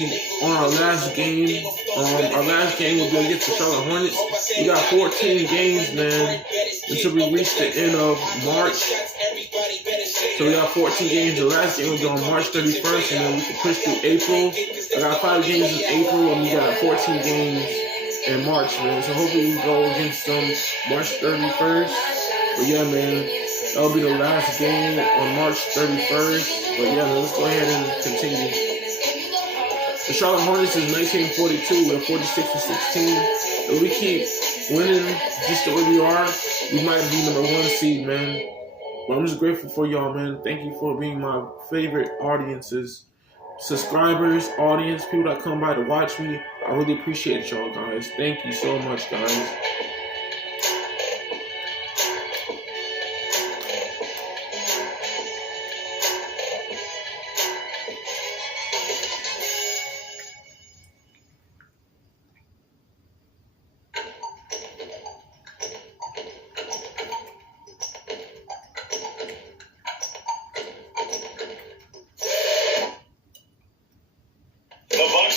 On our last game, will be against the Charlotte Hornets. We got 14 games, man, until we reach the end of March. So we got 14 games. The last game will be on March 31st, and then we can push through April. I got 5 games in April, and we got 14 games in March, man. So hopefully we go against them March 31st. But yeah, man, that'll be the last game on March 31st. But yeah, man, let's go ahead and continue. The Charlotte Hornets is 1942. We're 46-16. If we keep winning just the way we are, we might be number 1 seed, man. But I'm just grateful for y'all, man. Thank you for being my favorite audiences, subscribers, audience, people that come by to watch me. I really appreciate y'all, guys. Thank you so much, guys.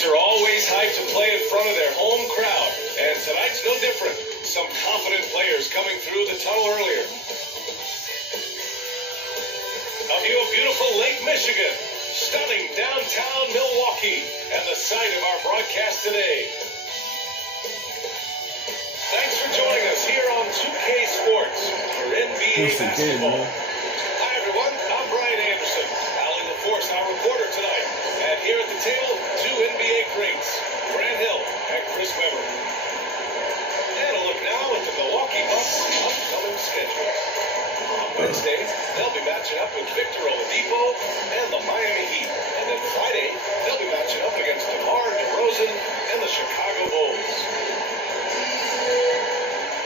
Are always hyped to play in front of their home crowd, and tonight's no different. Some confident players coming through the tunnel earlier. A view of beautiful Lake Michigan, stunning downtown Milwaukee, and the site of our broadcast today. Thanks for joining us here on 2K Sports for NBA basketball. Hi everyone, I'm Brian Anderson, Allie LaForce, our reporter tonight. And here at the table, 2 NBA greats, Grant Hill and Chris Webber. And a look now at the Milwaukee Bucks' upcoming schedule. On Wednesday, they'll be matching up with Victor Oladipo and the Miami Heat. And then Friday, they'll be matching up against DeMar DeRozan and the Chicago Bulls.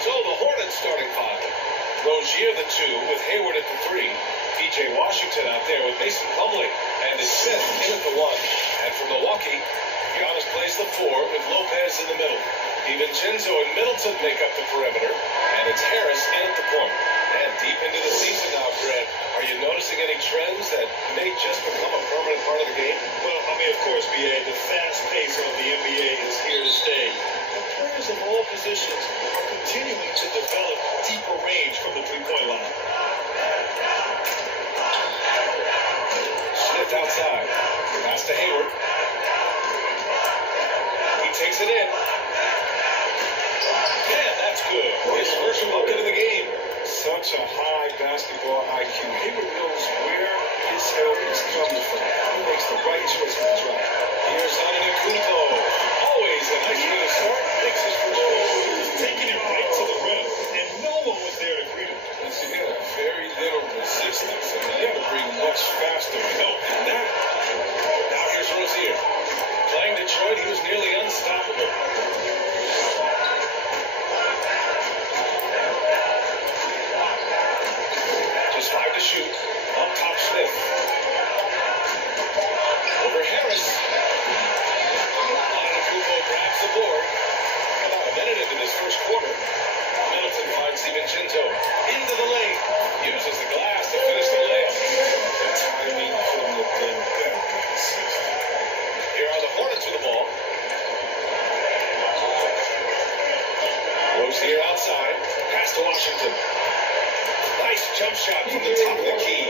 So the Hornets starting 5. Rozier the 2 with Hayward at the 3. P.J. Washington out there with Mason Plumlee and Smith in at the 1. And for Milwaukee, Giannis plays the 4 with Lopez in the middle. DiVincenzo and Middleton make up the perimeter, and it's Harris in at the point. And deep into the season now, Grant, are you noticing any trends that may just become a permanent part of the game? Well, I mean, of course, B.A., the fast pace of the NBA is here to stay. And players of all positions are continuing to develop deeper range from the three-point line. Smith outside. Pass to Hayward. He takes it in. Yeah, that's good. His first bucket of the game. Such a high basketball IQ. Hayward knows where his help is coming from. He makes the right choice with the drive. Here's Antetokounmpo. Always a nice way to start. Makes his first goal. Taking it right to the rim, and no one was there to greet him. Once again, very little resistance, and they have to bring much faster help than that. Now here's Rozier. Playing Detroit, he was nearly unstoppable. Just 5 to shoot. Up top, Smith. Over Harris. Antetokounmpo grabs the board. About a minute into this first quarter. Middleton finds DiVincenzo into the lane. Uses the glass to finish the layup. The timing couldn't have been better. Here are the Hornets with the ball. Rozier outside. Pass to Washington. Nice jump shot from the top of the key.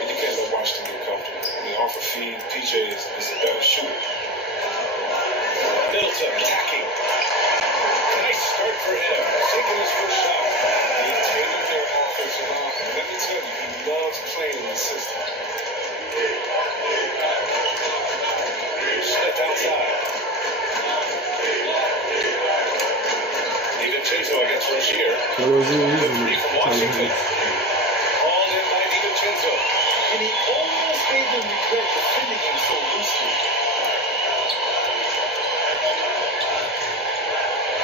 And you can't let Washington get comfortable. I mean, off a feed, PJ is a better shooter. Middleton attacking. Nice start for him. Taking his first shot. They tailored their offensive line. And let me tell you, he loves playing in the system. Smith outside. DiVincenzo against Rozier. Three from Washington. Called in by DiVincenzo. And he almost made them regret defending him so loosely.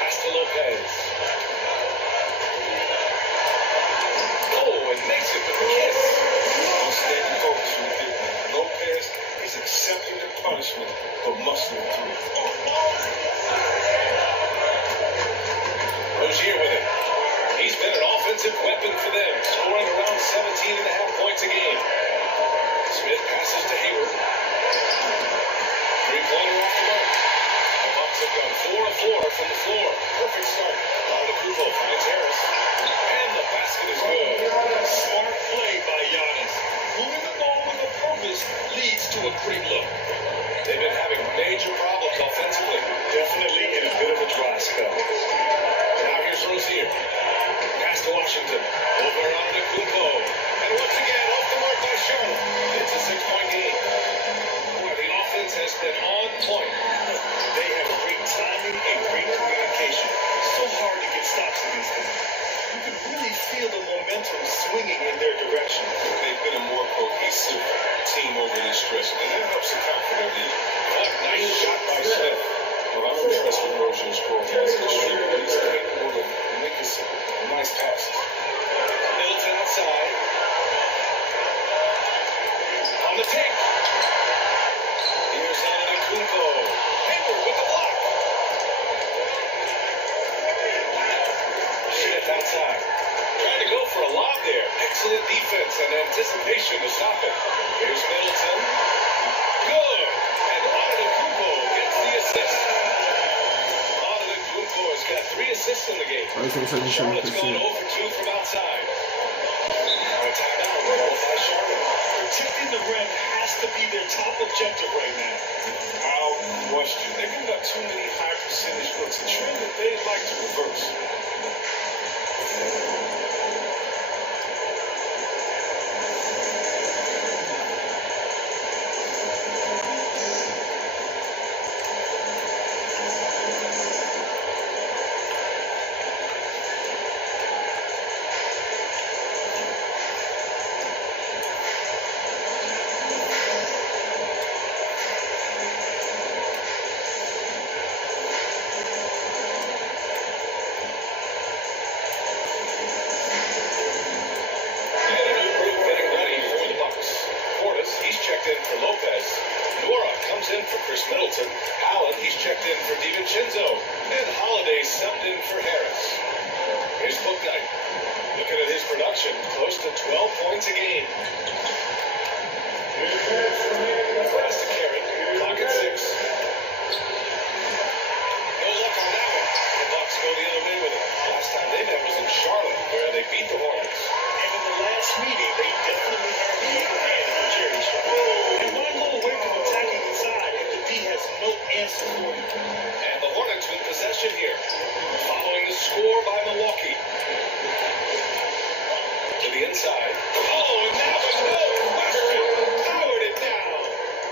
Pass to Lopez. Oh, and makes it with the kiss. Outstanding focus from the big man. Lopez is accepting the punishment for muscling through. Rozier with it. He's been an offensive weapon for them, scoring around 17.5 points a game. Smith passes to Hayward. Three-pointer off the major problems offensively. Definitely in a bit of a dry spell. Now here's Rozier. Pass to Washington. Over on to Kumpo. And once again, off the mark by Charlotte. It's a 6-point game. Boy, the offense has been on point. They have great timing and great communication. So hard to get stops in these things. You can really feel the momentum swinging in their direction. They've been a more cohesive team over this stretch, and that helps account for their lead. What nice shot by Smith. Well, I'm impressed with Rozier's forecast in the street. He's capable of making some nice passes. Middleton outside. On the take. Here's Kumpo. Hayward with the block. Shift outside. Trying to go for a lob there. Excellent defense and anticipation to stop it. Here's Middleton. Good. And Kumpo gets the assist. Kumpo has got 3 assists in the game. Charlotte's gone 0 for 2 from outside. A timeout called by Charlotte. Protecting the rim has to be their top objective right now. Without question. They've got too many high percentage looks. A trend that they'd like to reverse. For Middleton. Allen, he's checked in for DiVincenzo. And Holiday subbed in for Harris. Here's Booknight. Looking at his production, close to 12 points a game. Pass to Carey. Clock at 6. No luck on that one. The Bucks go the other way with it. Last time they met was in Charlotte, where they beat the Hornets. And in the last meeting, they definitely had the upper hand for Jerry Charlotte. And one little way from attacking inside, and the D has no answer for you. And the Hornets with possession here, following the score by Milwaukee. To the inside. Oh, and that was no question. Powered it down.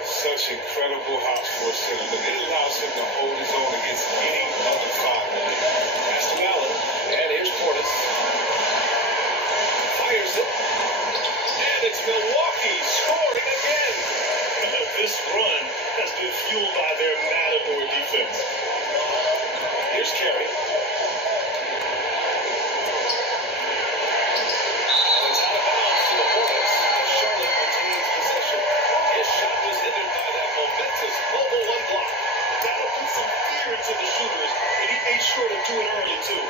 Such incredible house for center. It allows him to hold his own against any other five. Pass to Allen. And here's Portis. Fires it. And it's Milwaukee scoring again. This run has been fueled by their Matador defense. Here's Carey. It's out of bounds to the Hornets as Charlotte retains possession. His shot was hindered by that momentous mobile one block. That'll put some fear into the shooters, and he made sure to do it early, too.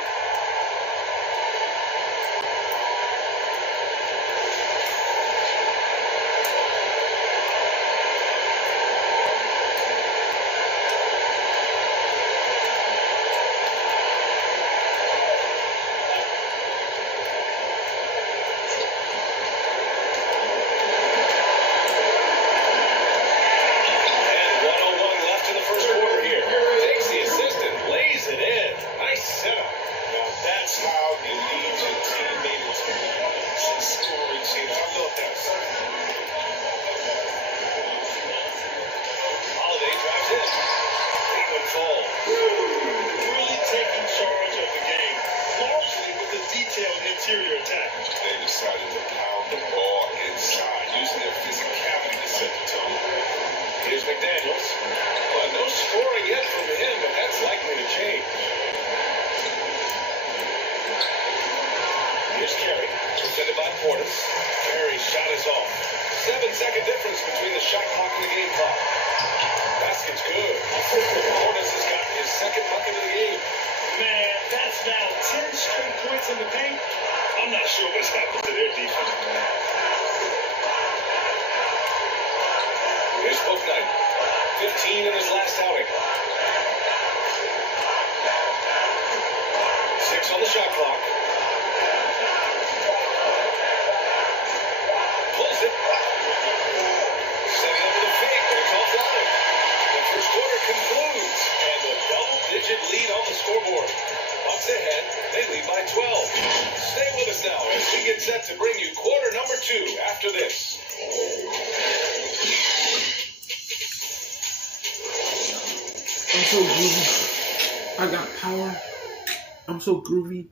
Interior attack. They decided to pound the ball inside, using their physicality to set the tone. Here's McDaniels. Well, no scoring yet from him, but that's likely to change. Here's Carey, defended by Portis. Carey's shot is off. 7-second difference between the shot clock and the game clock. Basket's good. Portis has got his second bucket of the game. Man, that's now 10 straight points in the paint. I'm not sure what's happened to their defense. Here's Booknight. 15 in his last outing. 6 on the shot clock. Pulls it. Setting up with a fake, but it's offline. The first quarter scoreboard. Bucks ahead. They lead by 12. Stay with us now as we get set to bring you quarter number 2 after this. I'm so groovy. I got power. I'm so groovy.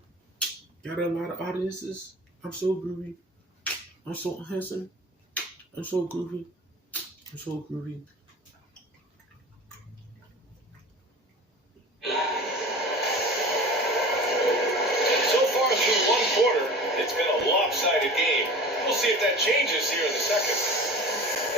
Got a lot of audiences. I'm so groovy. I'm so handsome. I'm so groovy. I'm so groovy. So far through one quarter, it's been a lopsided game. We'll see if that changes here in the second.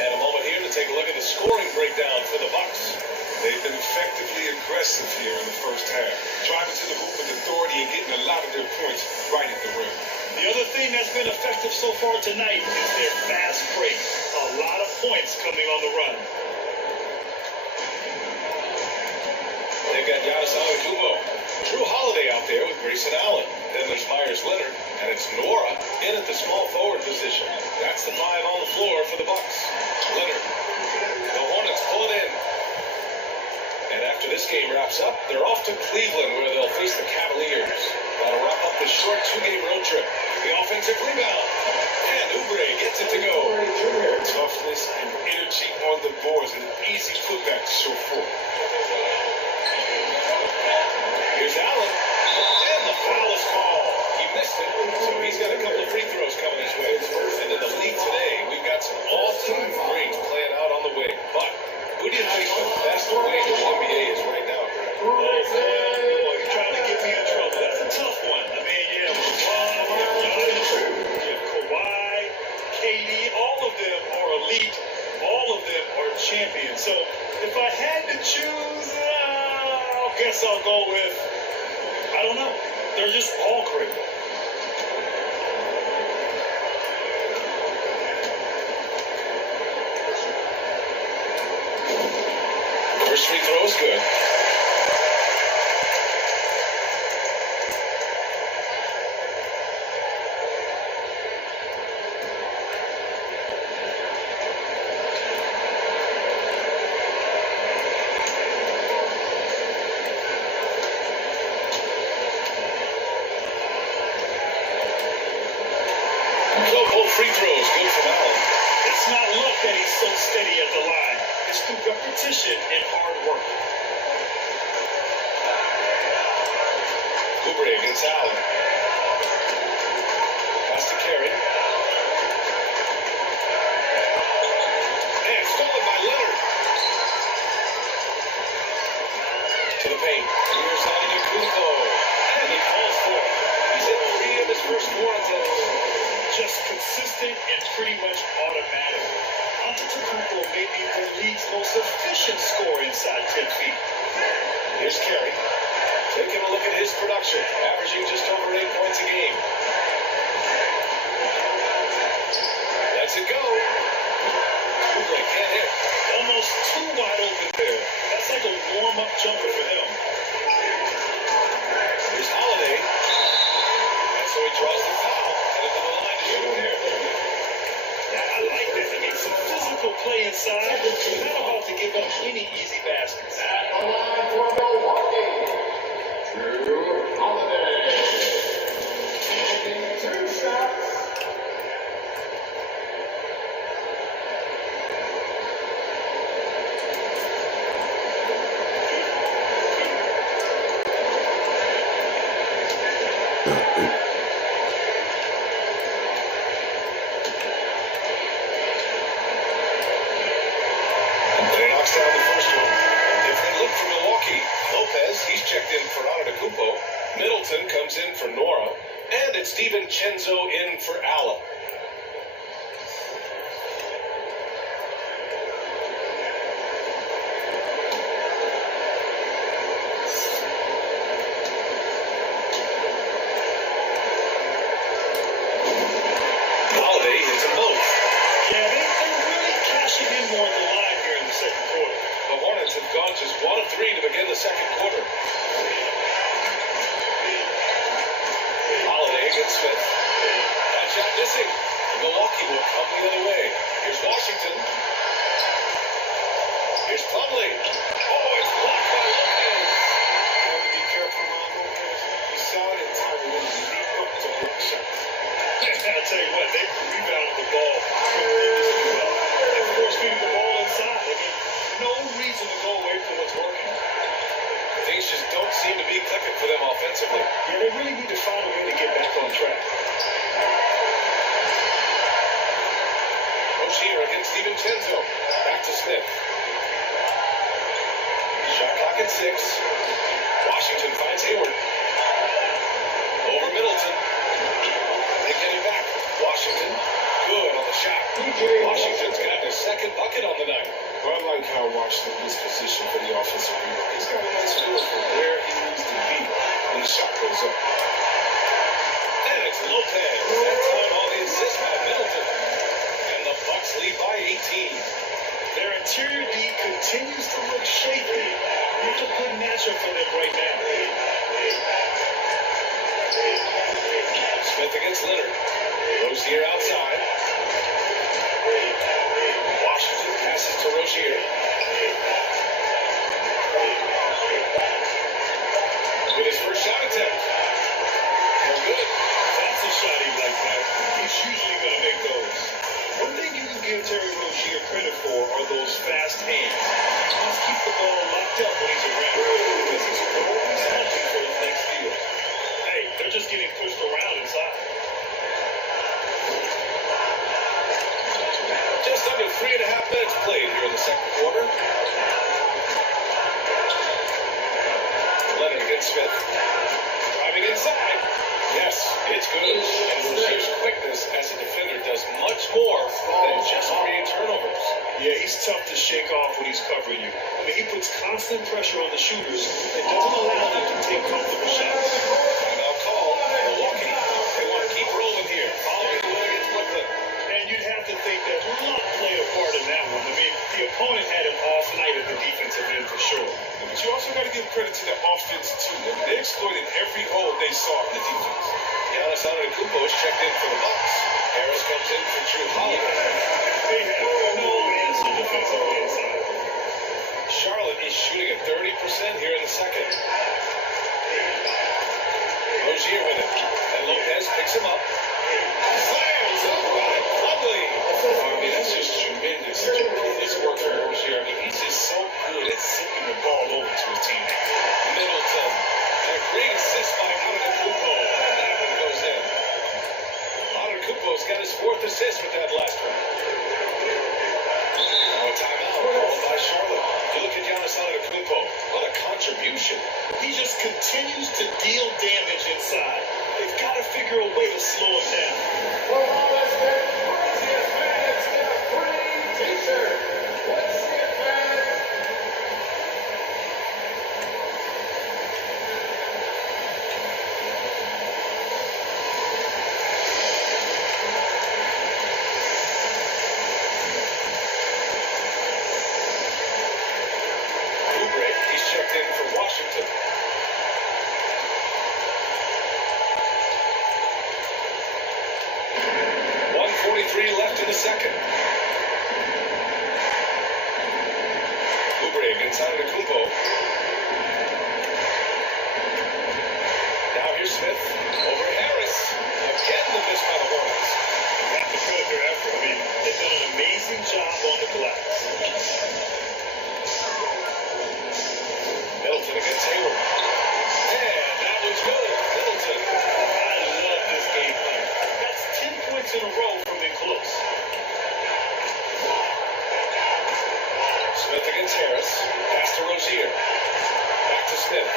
And a moment here to take a look at the scoring breakdown for the Bucks. They've been effectively aggressive here in the first half, driving to the hoop with authority and getting a lot of their points right at the rim. The other thing that's been effective so far tonight is their fast break. A lot of points coming on the run. They've got Giannis Antetokounmpo, Drew Holiday out there with Grayson Allen. Then there's Myers Leonard, and it's Nora in at the small forward position. That's the 5 on the floor for the Bucks. Leonard. The Hornets pull it in. And after this game wraps up, they're off to Cleveland where they'll face the Cavaliers. That'll wrap up the short 2-game road trip. The offensive rebound. And Oubre gets it to go. Toughness and energy on the boards, an easy putback to show forth. Here's Allen. And the foul is called. He missed it, so he's got a couple of free throws coming his way. And in the league today, we've got some all-time greats playing out on the way. But who do you think the best way to the NBA is right now? Oh, you're trying to get me in trouble. That's a tough one. I mean, yeah, LeBron, Kawhi, KD, all of them are elite. All of them are champions. So if I had to choose, I guess I'll go with, I don't know. They're just all great. First free throw is good. Both free throws good from Allen. It's not luck that he's so steady at the line. It's through repetition and hard work. Oubre against Allen. Pass to Carey. And stolen by Leonard. To the paint. Here's Antetokounmpo. And he calls for it. He's hit 3 of his first 4 attempts. Just consistent and pretty much automatic. Antetokounmpo may be the league's most efficient scorer inside 10 feet. Here's Carey. Taking a look at his production, averaging just over 8 points a game. Lets it go. Oubre can't hit. Almost too wide open there. That's like a warm-up jumper for him. Here's Holiday. And so he draws the foul. Headed to the line to shoot there. Yeah, I like that. I mean, some physical play inside. You're not about to give up any easy baskets. At the line for Milwaukee, Drew Holiday. Taking 2 shots. Down the first one. A different look for Milwaukee. Lopez, he's checked in for Antetokounmpo. Middleton comes in for Nora. And it's DiVincenzo in for Allen. Holiday hits them both. Yeah, they're really cashing in more at the line here in the second quarter. The Hornets have gone just 1 of 3 to begin the second quarter. Holiday against Smith. That shot missing. things just don't seem to be clicking for them offensively. Yeah, they really need to find a way to get back on track. Rozier against DiVincenzo. Back to Smith. Shot clock at 6. Washington finds Hayward. Over Middleton. They get it back. Washington. Good on the shot. Washington's got his second bucket on the night. Well, I like how Washington is positioned for the offensive rebound. He's got a nice feel for where he needs to be when the shot goes up. And it's Lopez. That time all the assists by Middleton. And the Bucks lead by 18. Their interior D continues to look shaky. Not a good matchup for them right now. Smith against Leonard. Rozier outside. Washington passes to Rozier. With his first shot attempt. No good. That's a shot he likes, man. He's usually going to make those. One thing you can give Terry Rozier credit for are those fast hands. He must keep the ball locked up when he's around. Because he's always hunting for his next steal. Hey, they're just getting pushed around inside. Just under 3.5 minutes played here in the second quarter. Leonard against Smith. Driving inside. Yes, it's good. And Rozier's quickness as a defender does much more than just create turnovers. Yeah, he's tough to shake off when he's covering you. I mean, he puts constant pressure on the shooters and doesn't allow them to take comfortable shots. Timeout call. Milwaukee. They want to keep rolling here. Following the win against Brooklyn. And you'd have to think that luck played a part in that one. I mean, the opponent had an off night at the defensive end for sure. But you also got to give credit to the offense, too. They exploited every hole they saw in the defense. Giannis Antetokounmpo is checked in for the Bucks. Harris comes in for Drew Holiday. They have no answer defensively inside. Charlotte is shooting at 30% here in the second. Rozier with it. And Lopez picks him up. Slams up by Plumlee. I mean, that's just tremendous work from Rozier. I mean, he's just so good at zipping the ball over to his teammate. Middleton. And a great assist by Antetokounmpo. And that one goes in. Antetokounmpo's got his 4th assist with that last one. Now a timeout called by Charlotte. You look at Giannis Antetokounmpo. What a contribution. He just continues to deal damage inside. They've got to figure a way to slow him down. For all that's the craziest man, it's the free t-shirt. Let's see it, man. Oubre, he's checked in for Washington. .43 left in the second. Oubre against Antetokounmpo. Now here's Smith over Harris. Again the miss by the Hornets. Got to credit their effort. I mean, they've done an amazing job on the glass. Middleton against Hayward. And that was good. Middleton. I love this game plan. That's 10 points in a row from being close. Smith against Harris. Pass to Rozier. Back to Smith.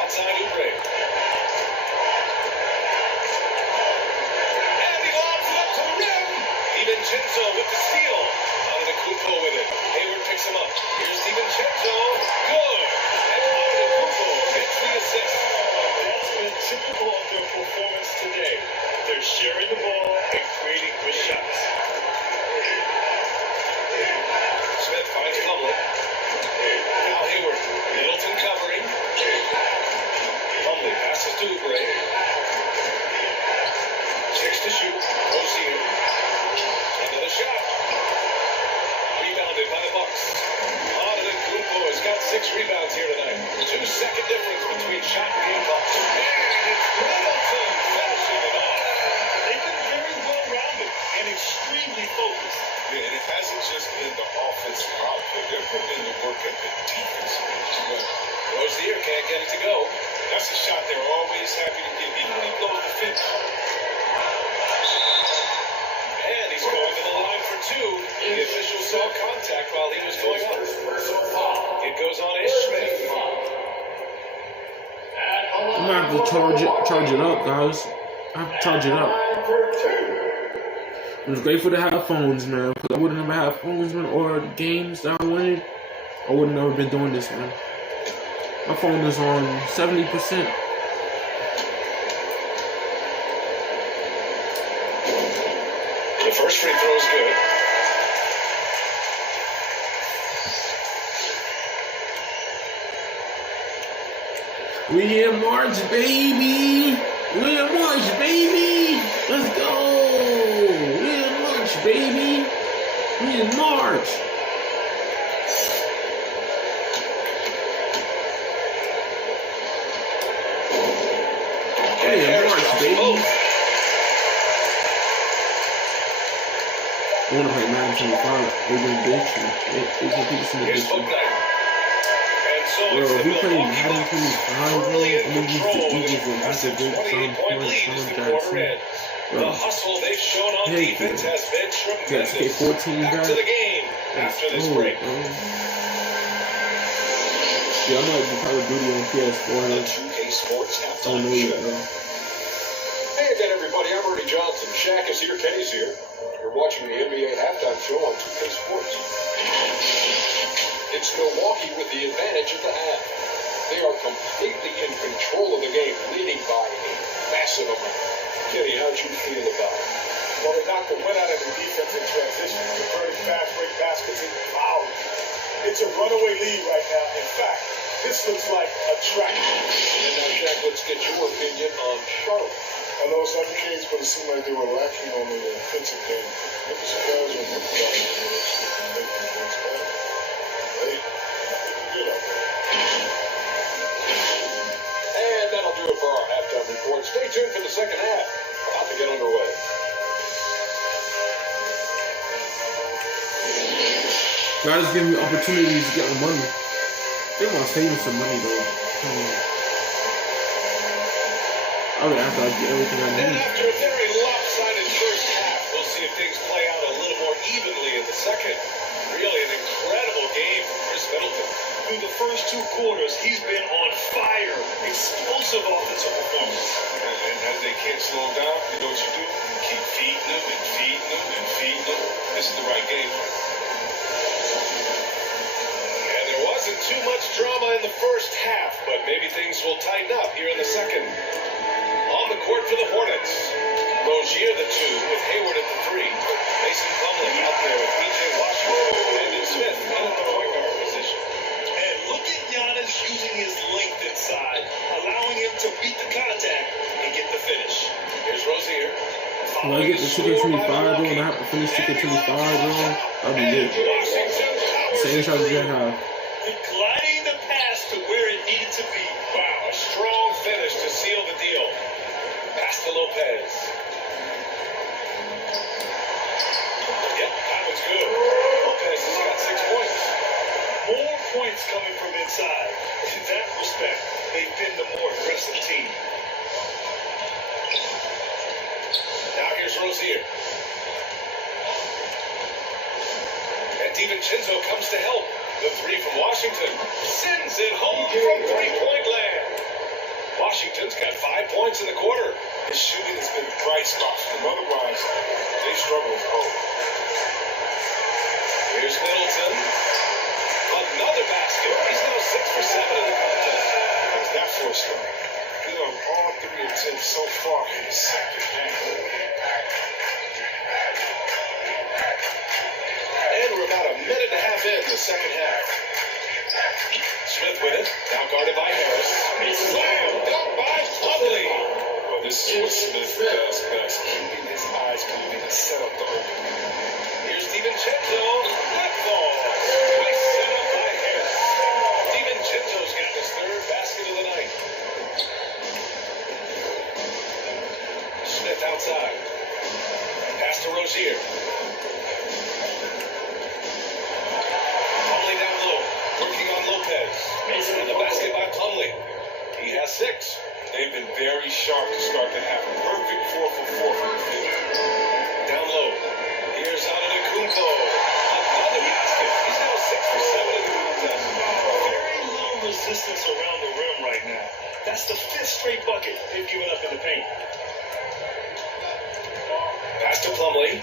Outside Oubre. And he lobs it up to the rim. DiVincenzo with the steal. Antetokounmpo with it. Hayward picks him up. Here's DiVincenzo. Good. And Antetokounmpo gets the assist. That's been typical of their performance today. They're sharing the ball and creating good shots. Smith finds Plumlee. Now Hayward. Middleton covering. Plumlee passes to Oubre. 6 to shoot. Rozier. Another shot. Rebounded by the Bucks. Antetokounmpo has got 6 rebounds here tonight. 2-second difference between shot and game clock. And it's Middleton finishing it off. They've been very well-rounded and extremely focused. Yeah, and it hasn't just been the offensive output. They're putting in the work at the defensive end. Rozier can't get it to go. That's a shot they're always happy to give, even when he blows the finish. And he's going to the line for two. The official saw contact while he was going up. It goes on Ishmael. I'm gonna have to charge it up, guys. I have to charge it up. It was grateful to have phones, man. Because I would have never had phones, man, or games that I wanted. I would have never been doing this, man. My phone is on 70%. The first free throw is good. We in March, baby. We in March, baby. Let's go. We in March, baby. We in March. We in March, baby. I want to play Madden 25. We're going to ditch it. We're going to keep some Here's addition. Faulkner. And so Bro, it's if the we play Milwaukee Madden Bucks 25, bro, really in I'm going to use the control with Eagles a and that's a impressive good 28-point lead as the quarter ends. The hustle they've shown on Hey, defense has been tremendous. Get 14 Back back. to the game after this break. Yeah, I might be Call of Duty on PS4. The 2K Sports I don't halftime know yet, show. bro. Hey again, everybody. I'm Ernie Johnson. Shaq is here. Kenny's here. You're watching the NBA halftime show on 2K Sports. It's Milwaukee with the advantage at the half. They are completely in control of the game, leading by a massive amount. Kenny, how'd you feel about it? Well, they knocked the wind out of the defense in transition. It's a very fast break baskets in foul. It's a runaway lead right now. In fact, this looks like a track. And now, Jack, let's get your opinion on Charlotte. I know some games, but it seemed like they were lacking on the offensive game. It was surprising when the guys were They good out there. And that'll do it for our halftime report. Stay tuned for the second half. About to get underway. Guys give me opportunities to get my money. They want to save me some money, though. I would after I get everything I And need. after a very lopsided first half, we'll see if things play out a little more evenly in the second. Really an incredible game from Chris Middleton. Through the first two quarters, he's been on fire. Explosive offensive performance. And as they can't slow him down, you know what you do? You keep feeding them and feeding them and feeding them. This is the right game plan. And there wasn't too much drama in the first half, but maybe things will tighten up here in the second. On the court for the Hornets. Rozier the two with Hayward at the three. Mason Plumlee out there with P.J. Washington. Brandon Smith in at the point guard position. And look at Giannis using his length inside, allowing him to beat the contact and get the finish. Here's Rozier. When I get the ticket 25, bro, and I have to finish ticket 25, bro, I'll be good. Same shot as you have. Gliding the pass to where it needed to be. Wow, a strong finish to seal the deal. Pass to Lopez. Yep, that was good. Lopez has got 6 points. More points coming from inside. In that respect, they've been the more aggressive team. Now here's Rozier. And DiVincenzo comes to help. The three from Washington sends it home from three-point land. Washington's got 5 points in the quarter. His shooting has been bright spots for them. Otherwise, they struggle with home. Here's Middleton. Another basket. He's now 6 for 7 in the contest. Is that for a start? Good on all 3 attempts so far in the second half. And we're about a minute and a half in the second half. Smith with it. Now guarded by Harris. Slam dunk by Plumlee. Well, this is what Smith does best, keeping his eyes moving to set up the opening. Here's DiVincenzo. That ball. Nice setup by Harris. DiVincenzo's got his third basket of the night. Smith outside. Pass to Rozier. Plumlee down low. Working on Lopez. And the basket by Plumlee. resistance around the rim right now. That's the 5th straight bucket they've given up in the paint. Pass to Plumlee.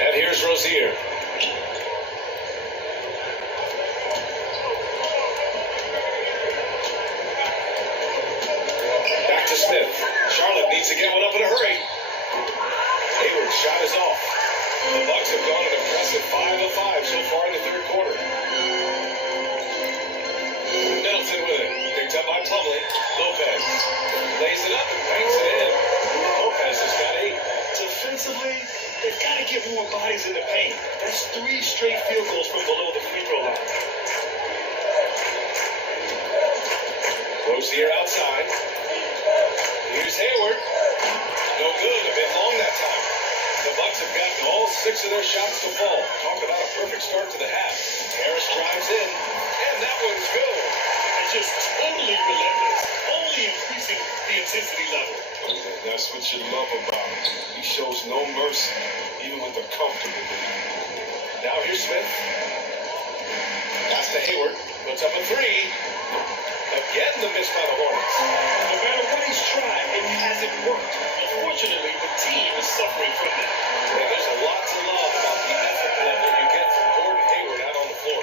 And here's Rozier. Back to Smith. Charlotte needs to get one up in a hurry. Hayward's shot is off. The Bucks have gone an impressive 5 of 5 so far in the third quarter. Middleton with it. Picked up by Plumlee. Lopez lays it up and banks it in. Lopez has got 8. Defensively, they've got to get more bodies in the paint. That's 3 straight field goals from below the free throw line. Rozier outside. Here's Hayward. No good. A bit long that time. The Bucks have gotten all 6 of their shots to fall. Talk about a perfect start to the half. Harris drives in, and that one's good. And just totally relentless, only increasing the intensity level. And that's what you love about him. He shows no mercy, even with a comfortable lead. Now here's Smith. Pass to Hayward. Puts up a 3. Again, the miss by the Hornets. No matter what he's tried, it hasn't worked. Unfortunately, the team is suffering from that. Yeah, there's a lot to love about the effort level you get from Gordon Hayward out on the floor.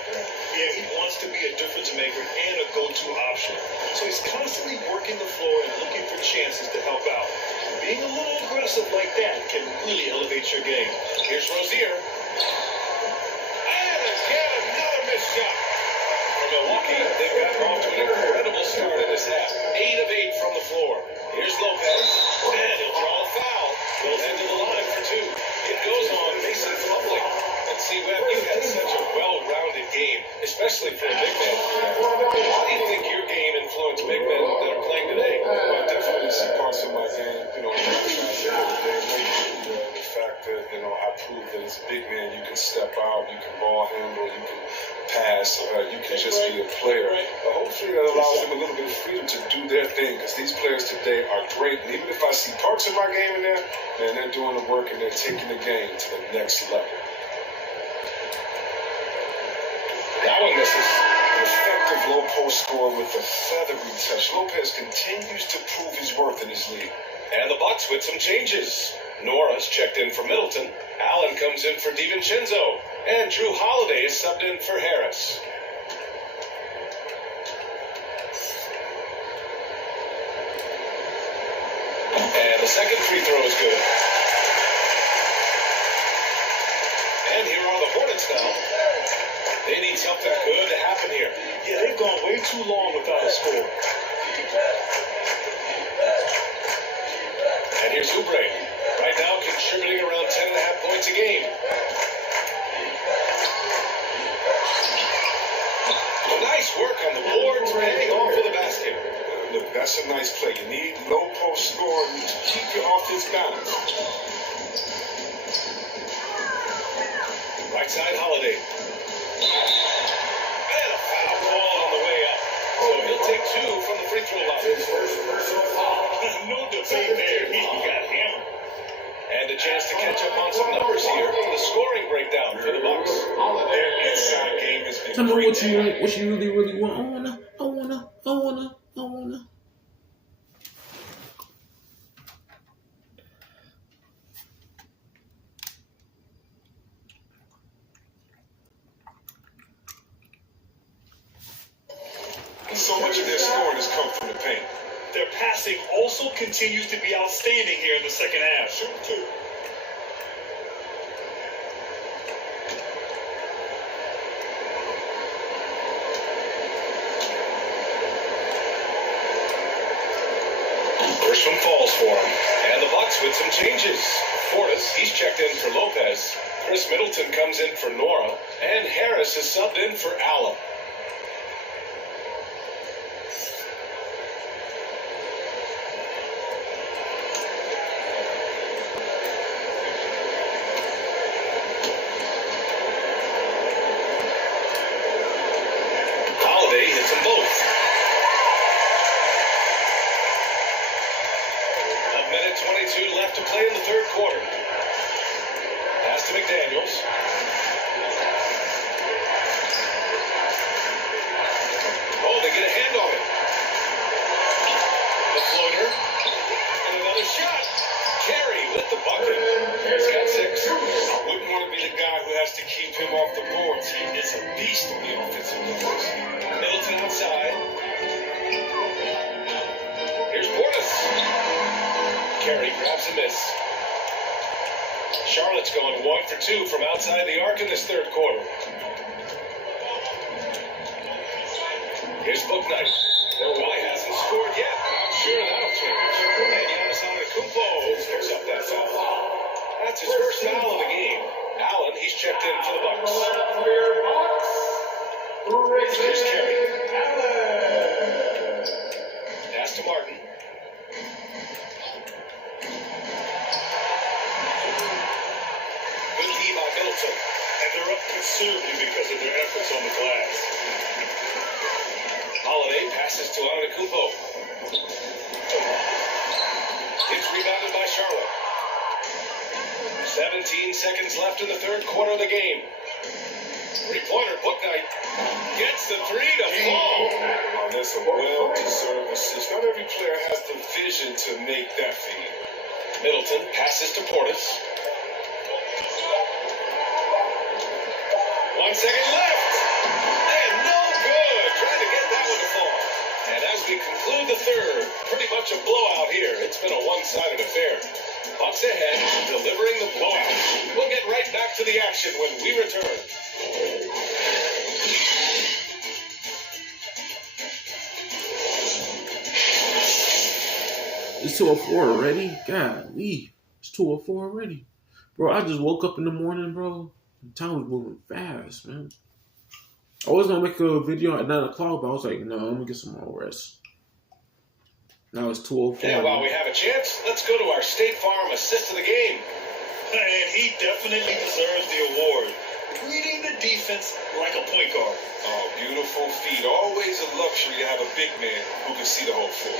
Yeah, he wants to be a difference maker and a go-to option. So he's constantly working the floor and looking for chances to help out. Being a little aggressive like that can really elevate your game. Here's Rozier. And again, another missed shot. For Milwaukee, they've gotten off to an incredible start in this half. 8 of 8 from the floor. Here's Lopez. And he'll draw a foul. Goes into the line for 2. It goes on Mason Plumlee. And see, Webb, you had such a well-rounded game, especially for a big man. How do you think your game influenced big men that are playing today? Well, I definitely see parts of my game, the fact that, I prove that as a big man, you can step out, you can ball handle, you can pass, you can just be a player. Hopefully that allows them a little bit of freedom to do their thing, because these players today are great. And even if I see parts of my game in there, man, they're doing the work and they're taking the game to the next level. That one misses. An effective low post score with a feathery touch. Lopez continues to prove his worth in this league. And the Bucks with some changes. Nora's checked in for Middleton. Allen comes in for DiVincenzo. And Drew Holiday is subbed in for Harris. And the second free throw is good. And here are the Hornets now. They need something good to happen here. Yeah, they've gone way too long without a score. And here's Oubre. Right now contributing around 10.5 points a game. Nice work on the boards, heading off for the basket. Look, that's a nice play. You need low post scoring to keep your offense balanced. Right side, Holiday. And a foul ball on the way up. So he'll take 2 from the free throw line. No debate there. He got hammered. And a chance to catch up on some numbers here. The scoring breakdown for the Bucks. Their inside game has been Tell me great. what you really want. I wanna. So much of their scoring has come from the paint. Their passing also continues to be outstanding here in the second half. First one falls for him. And the Bucks with some changes. Fortis, he's checked in for Lopez. Chris Middleton comes in for Nora. And Harris is subbed in for Allen. Holiday hits them both. A minute 22 left to play in the third quarter. Pass to McDaniels. just a beast on the offensive glass. Middleton outside. Here's Portis. Carey grabs a miss. Charlotte's going 1 for 2 from outside the arc in this third quarter. Here's Bouknight. Kawhi hasn't scored yet. I'm sure that'll change. And Giannis Antetokounmpo picks up that foul. That's his first foul of the game. Allen, he's checked in for the Bucks. Here's Carey. Pass to Martin. Good D by Middleton. And they're up considerably because of their efforts on the glass. Holiday passes to Antetokounmpo. It's rebounded by Charlotte. 17 seconds left in the third quarter of the game. Three-pointer, Bouknight gets the three to fall. That's a well-deserved assist. Not every player has the vision to make that feed. Middleton passes to Portis. 1 second left. And no good. Trying to get that one to fall. And as we conclude the third, pretty much a blowout here. It's been a one-sided affair. Bucks ahead, delivering the blowout. We'll get right back to the action when we return. It's 2:04 already? Golly. It's 2:04 already. Bro, I just woke up in the morning, bro. Time was moving fast, man. I was gonna make a video at 9 o'clock, but I was like, no, I'm gonna get some more rest. Now it's 2:04. And while we have a chance, let's go to our State Farm assist of the game. And he definitely deserves the award. Reading the defense like a point guard. Oh, beautiful feet. Always a luxury to have a big man who can see the whole floor.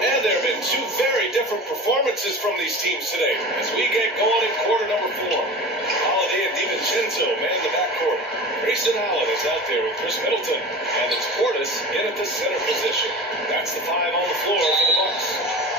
And there have been two very different performances from these teams today as we get going in quarter number 4. Holiday and DiVincenzo man the backcourt. Grayson Allen is out there with Chris Middleton, and it's Portis in at the center position. That's the 5 on the floor for the Bucks.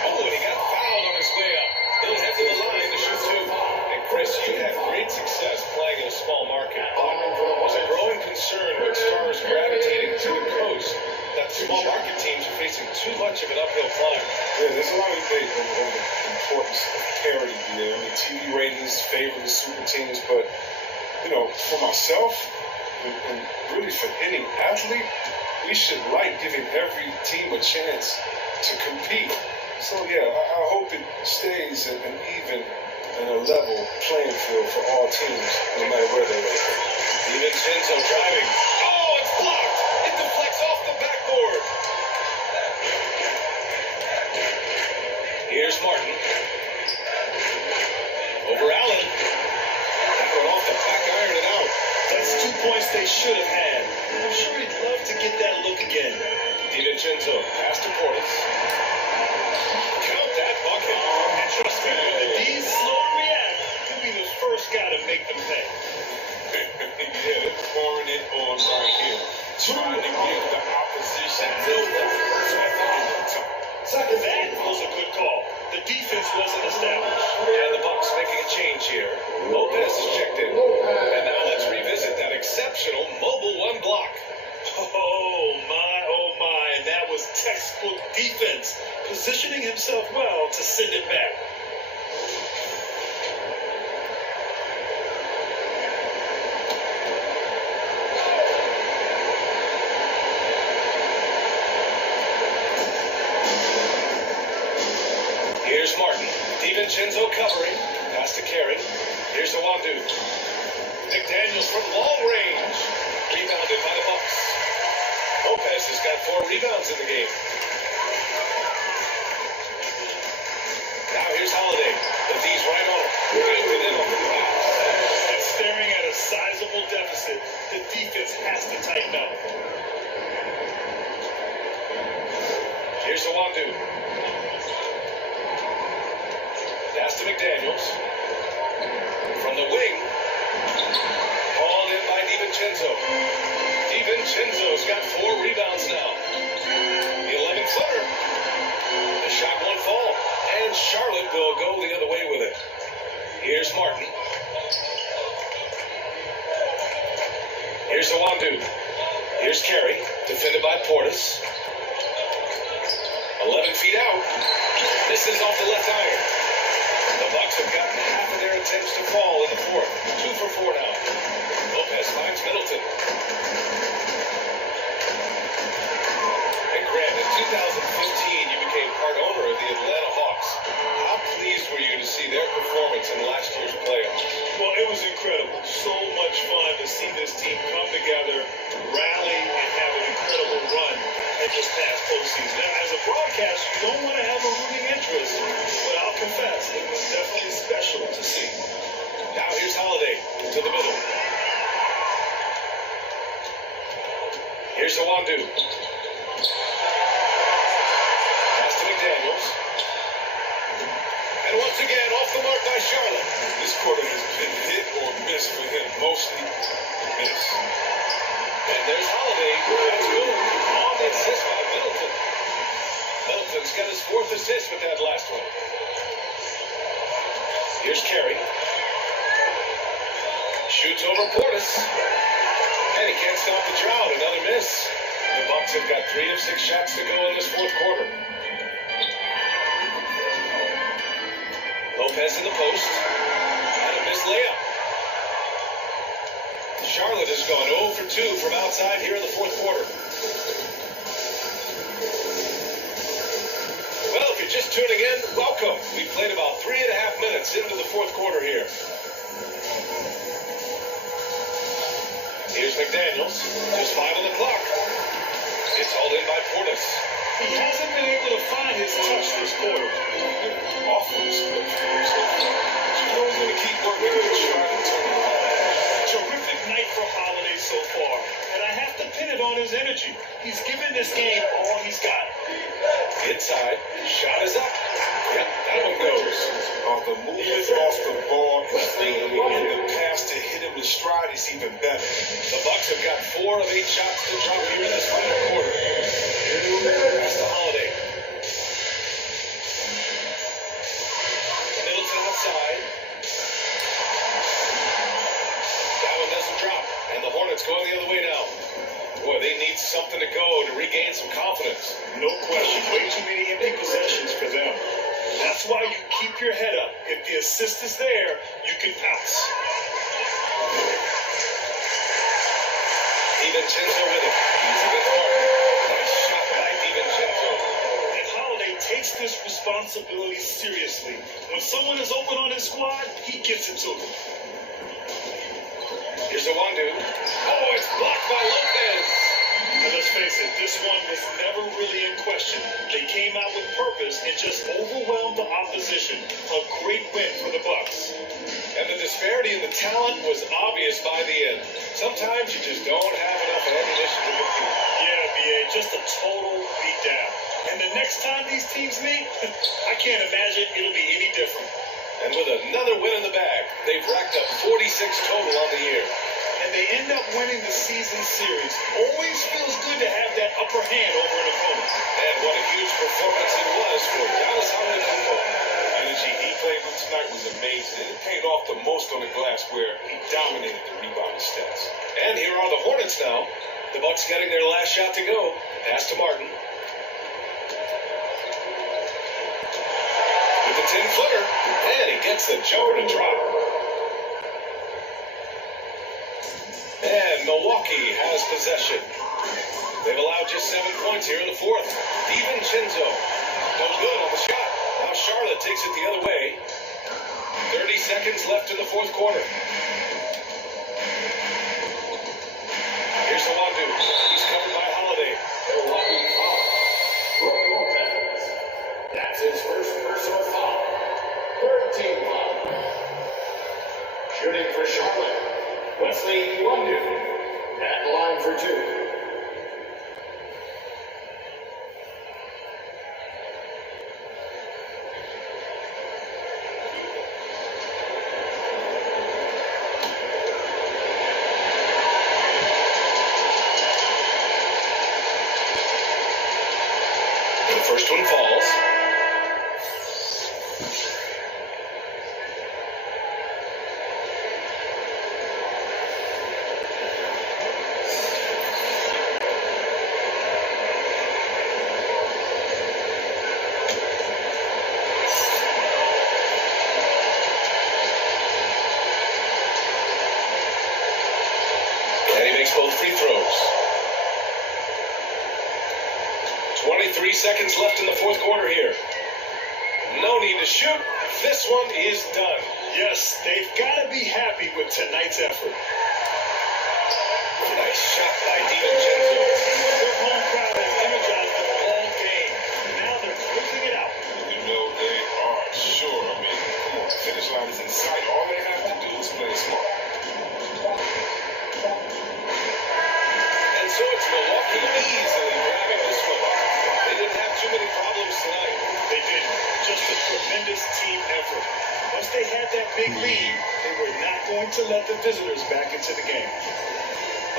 Oh, and he got fouled on his way up. He'll head to the line to shoot 2. And Chris, you had great success playing in a small market, but was a growing concern with stars gravitating to the coast that small market teams are facing too much of an uphill climb. Yeah, there's a lot of debate on the importance of parity here. I mean, TV ratings favor the super teams, but, you know, for myself, and really for any athlete, we should like giving every team a chance to compete. So, yeah, I hope it stays an even and a level playing field for all teams, no matter where they are. DiVincenzo driving. Oh, it's blocked. It deflects off the backboard. Here's Martin. Over Allen. That one off the back iron and out. That's 2 points they should have had. I'm sure he'd love to get that look again. DiVincenzo pass to Portis. Count that bucket. And trust me, when the D's slow to react, he'll be the first guy to make them pay. Yeah, they're pouring it on right here. Trying to give the opposition no That was a good call. The defense wasn't established. And the Bucks making a change here. Lopez is checked in. And now let's revisit that exceptional mobile 1 block. Oh my, and that was textbook defense, positioning himself well to send it back. Here's Martin. DiVincenzo covering. Pass to Carey. Here's the Wandu. McDaniels from long range. Rebounded by the Bucks. Lopez has got 4 rebounds in the game. Now here's Holiday. The D's right on him. Painted in on the glass. And staring at a sizable deficit, the defense has to tighten up. Here's the Wandu. Pass to McDaniels. From the wing. Hauled in by DiVincenzo. DiVincenzo's got 4 rebounds now. The 11th and Charlotte will go the other way with it. Here's Martin. Here's Awandu. Here's Carey, defended by Portis. 11 feet out. This is off the left iron. The Bucks have gotten half of their attempts to fall in the fourth. 2 for 4 now. Lopez finds Middleton. And Grant, in 2015, you became part owner of the Atlanta Hawks. How pleased were you to see their performance in last year's playoffs? Well, it was incredible. So much fun to see this team come together, rally, and have an incredible run in this past postseason. Now, as a broadcast, you don't want to have a rooting interest, but I'll confess, it was definitely special to see. Now here's Holiday to the middle. Here's Awandu. Pass to McDaniels. And once again, off the mark by Charlotte. This quarter has been hit or miss for him. Mostly miss. And there's Holiday. That's good. On the assist by Middleton. Middleton's got his 4th assist with that last one. Here's Carey. Shoots over Portis. And he can't stop the drought. Another miss. The Bucks have got 3 of 6 shots to go in this fourth quarter. Lopez in the post. And a missed layup. Charlotte has gone 0 for 2 from outside here in the fourth quarter. Well, if you're just tuning in, welcome. We played about 3.5 minutes into the fourth quarter here. Here's McDaniels. Just 5 on the clock. It's hauled in by Portis. He hasn't been able to find his touch this quarter. Offense. You know he's going to keep working to try to turn it around. Terrific night for Holiday so far, and I have to pin it on his energy. He's given this game all he's got. Inside. Shot is up. Yep, that one goes. The movement off the ball is there, and the pass to hit him in stride is even better. The Bucks have got 4 of 8 shots to drop here in this final quarter. Pass to Holiday. Middleton outside. That one doesn't drop, and the Hornets going the other way now. Boy, they need something to go to regain some confidence. No question, way too many empty possessions for them. That's why you keep your head up. If the assist is there, you can pounce. DiVincenzo with it. He's a good mark. Nice shot by DiVincenzo. And Holiday takes this responsibility seriously. When someone is open on his squad, he gets it to them. Here's Awandu. Oh, it's blocked by Lopez. And let's face it, this one was never really in question. They came out with purpose and just overwhelmed the opposition. A great win for the Bucks. And the disparity in the talent was obvious by the end. Sometimes you just don't have enough ammunition to compete. Yeah, BA, just a total beatdown. And the next time these teams meet, I can't imagine it'll be any different. And with another win in the bag, they've racked up 46 total on the year. And they end up winning the season series. Always feels good to have that upper hand over an opponent. And what a huge performance it was for Dallas Antetokounmpo. The energy he played with tonight was amazing. And it paid off the most on the glass where he dominated the rebounding stats. And here are the Hornets now. The Bucks getting their last shot to go. Pass to Martin. With the 10-footer. And he gets the jumper to drop. And Milwaukee has possession. They've allowed just 7 points here in the fourth. DiVincenzo. No good on the shot. Now Charlotte takes it the other way. 30 seconds left in the fourth quarter. Here's Awandu. He's covered by Holiday. That's his first personal foul. Third team foul. Shooting for Charlotte. Wesley Awandu at the line for 2. The first one falls. And he makes both free throws. 23 seconds left in the fourth quarter here. No need to shoot. This one is done. Yes, they've got to be happy with tonight's effort. Nice shot by DiVincenzo. Their home crowd has energized them all game. Now they're closing it out. You know they are sure. I mean, come on, finish line is in sight. All they have to do is play smart. And so it's Milwaukee easily grabbing this one. They didn't have too many problems tonight. They did. Just a tremendous team effort. Once they had that big lead, they were not going to let the visitors back into the game.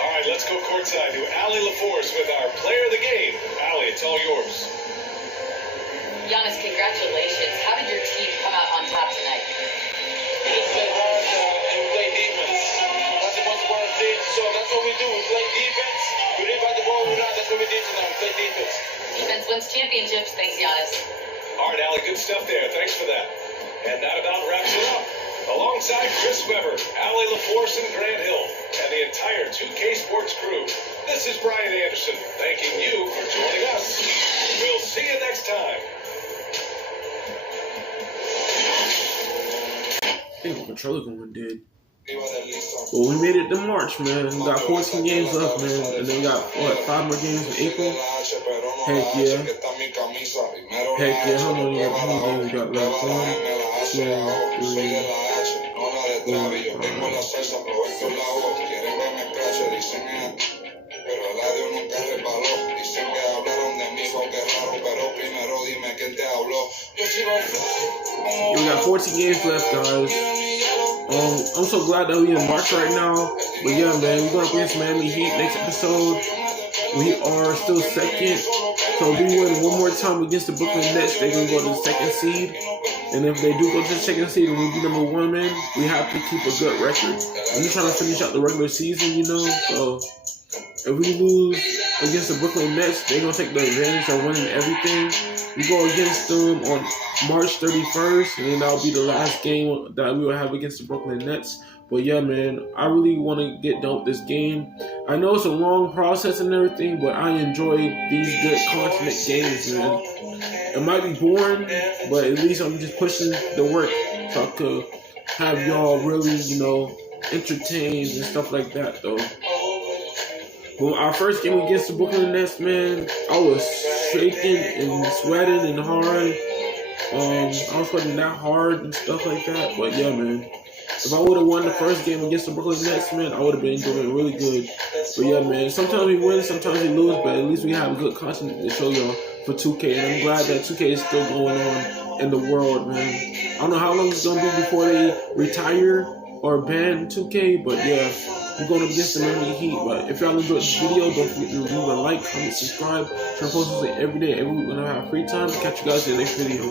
All right, let's go courtside to Allie LaForce with our player of the game. Allie, it's all yours. Giannis, congratulations. How did your team come out on top tonight? We just play hard and we play defense. That's the most important thing. So that's what we do. We play defense. We rebound the ball. That's what we did tonight. We play defense. Defense wins championships. Thanks, Giannis. All right, Allie, good stuff there. Thanks for that. And that about wraps it up. Alongside Chris Webber, Allie LaForce, and Grant Hill, and the entire 2K Sports crew, this is Brian Anderson, thanking you for joining us. We'll see you next time. I think my controller going dead. Well, we made it to March, man. We got 14 games left, man. And then we got, what, 5 more games in April? Heck yeah. Heck yeah. How many games we got left? 1, 2, 3, 4. We got 14 games left, guys. I'm so glad that we in March right now. But yeah, man, we're going up against Miami Heat next episode. We are still second. So if we win one more time against the Brooklyn Nets, they're going to go to the second seed. And if they do go to the second seed and we be number 1, man, we have to keep a good record. I'm just trying to finish out the regular season, you know. So if we lose against the Brooklyn Nets, they're going to take the advantage of winning everything. We go against them on March 31st, and then that'll be the last game that we will have against the Brooklyn Nets. But yeah, man, I really want to get done with this game. I know it's a long process and everything, but I enjoy these good continent games, man. It might be boring, but at least I'm just pushing the work so I could have y'all really, you know, entertained and stuff like that, though. Well, our first game against the Brooklyn Nets, man, I was shaking and sweating and hard. I was sweating that hard and stuff like that. But yeah, man, if I would have won the first game against the Brooklyn Nets, man, I would have been doing really good. But yeah, man, sometimes we win, sometimes we lose, but at least we have good content to show y'all for 2K. And I'm glad that 2K is still going on in the world, man. I don't know how long it's going to be before they retire or ban 2K, but yeah. We're going up against the Miami Heat. But if y'all enjoyed this video, don't forget to leave a like, comment, subscribe. Try to post this every day, every week when I have free time. Catch you guys in the next video.